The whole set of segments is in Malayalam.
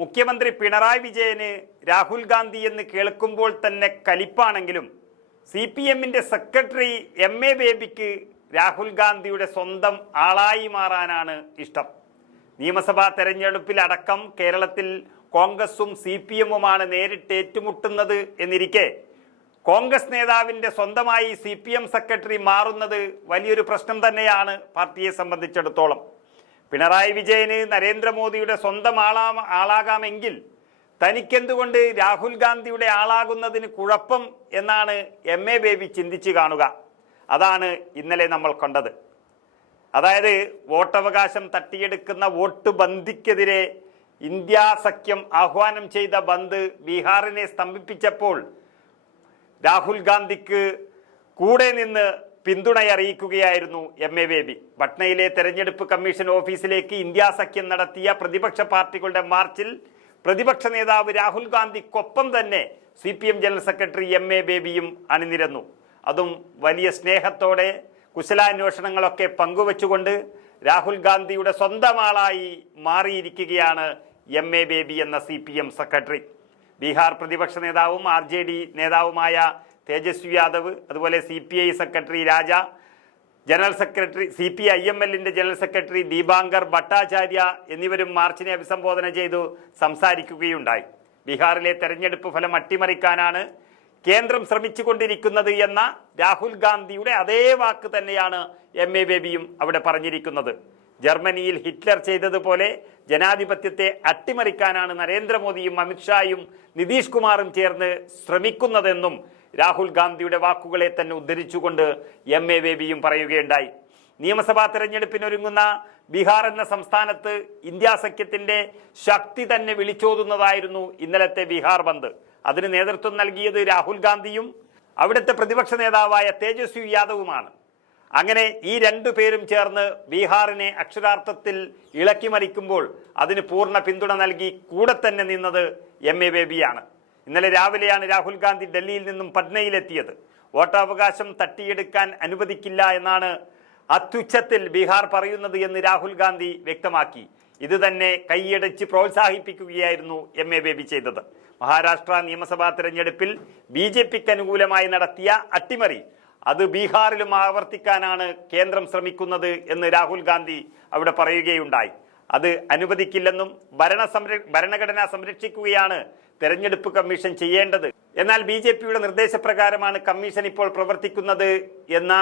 മുഖ്യമന്ത്രി പിണറായി വിജയന് രാഹുൽ ഗാന്ധി എന്ന് കേൾക്കുമ്പോൾ തന്നെ കലിപ്പാണെങ്കിലും CPMന്റെ സെക്രട്ടറി MA ബേബിക്ക് രാഹുൽ ഗാന്ധിയുടെ സ്വന്തം ആളായി മാറാനാണ് ഇഷ്ടം. നിയമസഭാ തെരഞ്ഞെടുപ്പിലടക്കം കേരളത്തിൽ കോൺഗ്രസും CPMുമാണ് നേരിട്ട് ഏറ്റുമുട്ടുന്നത് എന്നിരിക്കെ കോൺഗ്രസ് നേതാവിൻ്റെ സ്വന്തമായി CPM സെക്രട്ടറി മാറുന്നത് വലിയൊരു പ്രശ്നം തന്നെയാണ് പാർട്ടിയെ സംബന്ധിച്ചിടത്തോളം. പിണറായി വിജയന് നരേന്ദ്രമോദിയുടെ സ്വന്തം ആളാകാമെങ്കിൽ തനിക്കെന്തുകൊണ്ട് രാഹുൽ ഗാന്ധിയുടെ ആളാകുന്നതിന് കുഴപ്പം എന്നാണ് MA ബേബി ചിന്തിച്ചു കാണുക. അതാണ് ഇന്നലെ നമ്മൾ കണ്ടത്. അതായത് വോട്ടവകാശം തട്ടിയെടുക്കുന്ന വോട്ട് ബന്ദിക്കെതിരെ ഇന്ത്യ സഖ്യം ആഹ്വാനം ചെയ്ത ബന്ദ് ബീഹാറിനെ സ്തംഭിപ്പിച്ചപ്പോൾ രാഹുൽ ഗാന്ധിക്ക് കൂടെ നിന്ന് പിന്തുണയറിയിക്കുകയായിരുന്നു MA ബേബി. പട്നയിലെ തെരഞ്ഞെടുപ്പ് കമ്മീഷൻ ഓഫീസിലേക്ക് ഇന്ത്യ സഖ്യം നടത്തിയ പ്രതിപക്ഷ പാർട്ടികളുടെ മാർച്ചിൽ പ്രതിപക്ഷ നേതാവ് രാഹുൽ ഗാന്ധിക്കൊപ്പം തന്നെ CPM ജനറൽ സെക്രട്ടറി MA ബേബിയും അണിനിരന്നു. അതും വലിയ സ്നേഹത്തോടെ കുശലാന്വേഷണങ്ങളൊക്കെ പങ്കുവച്ചുകൊണ്ട് രാഹുൽ ഗാന്ധിയുടെ സ്വന്തം ആളായി മാറിയിരിക്കുകയാണ് MA ബേബി എന്ന CPM സെക്രട്ടറി. ബീഹാർ പ്രതിപക്ഷ നേതാവും RJD നേതാവുമായ തേജസ്വി യാദവ്, അതുപോലെ CPI secretary Raja, general secretary CPIMLന്റെ ജനറൽ സെക്രട്ടറി ദീപാങ്കർ ഭട്ടാചാര്യ എന്നിവരും മാർച്ചിനെ അഭിസംബോധന ചെയ്തു സംസാരിക്കുകയുണ്ടായി. ബീഹാറിലെ തെരഞ്ഞെടുപ്പ് ഫലം അട്ടിമറിക്കാനാണ് കേന്ദ്രം ശ്രമിച്ചുകൊണ്ടിരിക്കുന്നത് എന്ന രാഹുൽ ഗാന്ധിയുടെ അതേ വാക്ക് തന്നെയാണ് MA ബേബിയും അവിടെ പറഞ്ഞിരിക്കുന്നത്. ജർമ്മനിയിൽ ഹിറ്റ്ലർ ചെയ്തതുപോലെ ജനാധിപത്യത്തെ അട്ടിമറിക്കാനാണ് നരേന്ദ്രമോദിയും അമിത്ഷായും നിതീഷ് കുമാറും ചേർന്ന് ശ്രമിക്കുന്നതെന്നും രാഹുൽ ഗാന്ധിയുടെ വാക്കുകളെ തന്നെ ഉദ്ധരിച്ചുകൊണ്ട് MA ബേബിയും പറയുകയുണ്ടായി. നിയമസഭാ തെരഞ്ഞെടുപ്പിനൊരുങ്ങുന്ന ബീഹാർ എന്ന സംസ്ഥാനത്ത് ഇന്ത്യ സഖ്യത്തിന്റെ ശക്തി തന്നെ വിളിച്ചോതുന്നതായിരുന്നു ഇന്നലത്തെ ബീഹാർ ബന്ദ്. അതിന് നേതൃത്വം നൽകിയത് രാഹുൽ ഗാന്ധിയും അവിടുത്തെ പ്രതിപക്ഷ നേതാവായ തേജസ്വി യാദവുമാണ്. അങ്ങനെ ഈ രണ്ടു പേരും ചേർന്ന് ബീഹാറിനെ അക്ഷരാർത്ഥത്തിൽ ഇളക്കിമറിക്കുമ്പോൾ അതിന് പൂർണ്ണ പിന്തുണ നൽകി കൂടെ തന്നെ നിന്നത് MA ബേബിയാണ്. ഇന്നലെ രാവിലെയാണ് രാഹുൽ ഗാന്ധി ഡൽഹിയിൽ നിന്നും പട്നയിലെത്തിയത്. വോട്ടവകാശം തട്ടിയെടുക്കാൻ അനുവദിക്കില്ല എന്നാണ് അത്യുച്ചത്തിൽ ബീഹാർ പറയുന്നത് എന്ന് രാഹുൽ ഗാന്ധി വ്യക്തമാക്കി. ഇത് തന്നെ കൈയടച്ച് പ്രോത്സാഹിപ്പിക്കുകയായിരുന്നു MA ബേബി ചെയ്തത്. മഹാരാഷ്ട്ര നിയമസഭാ തെരഞ്ഞെടുപ്പിൽ BJPക്ക് അനുകൂലമായി നടത്തിയ അട്ടിമറി അത് ബീഹാറിലും ആവർത്തിക്കാനാണ് കേന്ദ്രം ശ്രമിക്കുന്നത് എന്ന് രാഹുൽ ഗാന്ധി അവിടെ പറയുകയുണ്ടായി. അത് അനുവദിക്കില്ലെന്നും ഭരണഘടന സംരക്ഷിക്കുകയാണ് തെരഞ്ഞെടുപ്പ് കമ്മീഷൻ ചെയ്യേണ്ടത്, എന്നാൽ BJPയുടെ നിർദ്ദേശപ്രകാരമാണ് കമ്മീഷൻ ഇപ്പോൾ പ്രവർത്തിക്കുന്നത് എന്ന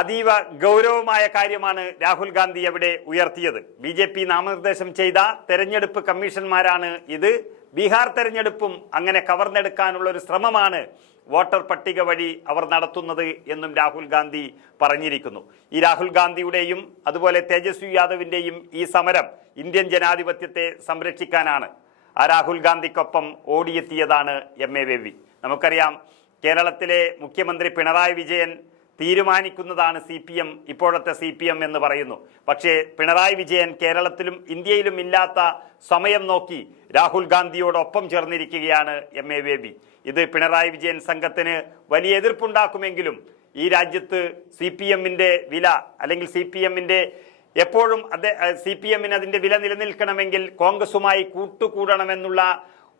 അതീവ ഗൗരവമായ കാര്യമാണ് രാഹുൽ ഗാന്ധി അവിടെ ഉയർത്തിയത്. BJP നാമനിർദ്ദേശം ചെയ്ത തെരഞ്ഞെടുപ്പ് കമ്മീഷന്മാരാണ് ഇത്. ബീഹാർ തെരഞ്ഞെടുപ്പും അങ്ങനെ കവർന്നെടുക്കാനുള്ള ഒരു ശ്രമമാണ് വോട്ടർ പട്ടിക വഴി അവർ നടത്തുന്നത് എന്നും രാഹുൽ ഗാന്ധി പറഞ്ഞിരിക്കുന്നു. ഈ രാഹുൽ ഗാന്ധിയുടെയും അതുപോലെ തേജസ്വി യാദവിന്റെയും ഈ സമരം ഇന്ത്യൻ ജനാധിപത്യത്തെ സംരക്ഷിക്കാനാണ്. ആ രാഹുൽ ഗാന്ധിക്കൊപ്പം ഓടിയെത്തിയതാണ് MA ബേബി. നമുക്കറിയാം, കേരളത്തിലെ മുഖ്യമന്ത്രി പിണറായി വിജയൻ തീരുമാനിക്കുന്നതാണ് CPM, ഇപ്പോഴത്തെ CPM എന്ന് പറയുന്നു. പക്ഷേ പിണറായി വിജയൻ കേരളത്തിലും ഇന്ത്യയിലും ഇല്ലാത്ത സമയം നോക്കി രാഹുൽ ഗാന്ധിയോടൊപ്പം ചേർന്നിരിക്കുകയാണ് MA ബേബി. ഇത് പിണറായി വിജയൻ സംഘത്തിന് വലിയ എതിർപ്പുണ്ടാക്കുമെങ്കിലും ഈ രാജ്യത്ത് CPMന്റെ വില, അല്ലെങ്കിൽ CPMന്റെ എപ്പോഴും CPMന് അതിന്റെ വില നിലനിൽക്കണമെങ്കിൽ കോൺഗ്രസുമായി കൂട്ടുകൂടണമെന്നുള്ള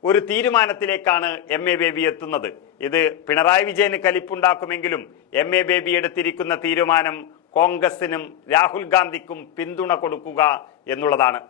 ഒരു തീരുമാനത്തിലേക്കാണ് MA ബേബി എത്തുന്നത്. ഇത് പിണറായി വിജയന് കലിപ്പുണ്ടാക്കുമെങ്കിലും MA ബേബി എടുത്തിരിക്കുന്ന തീരുമാനം കോൺഗ്രസിനും രാഹുൽ ഗാന്ധിക്കും പിന്തുണ കൊടുക്കുക എന്നുള്ളതാണ്.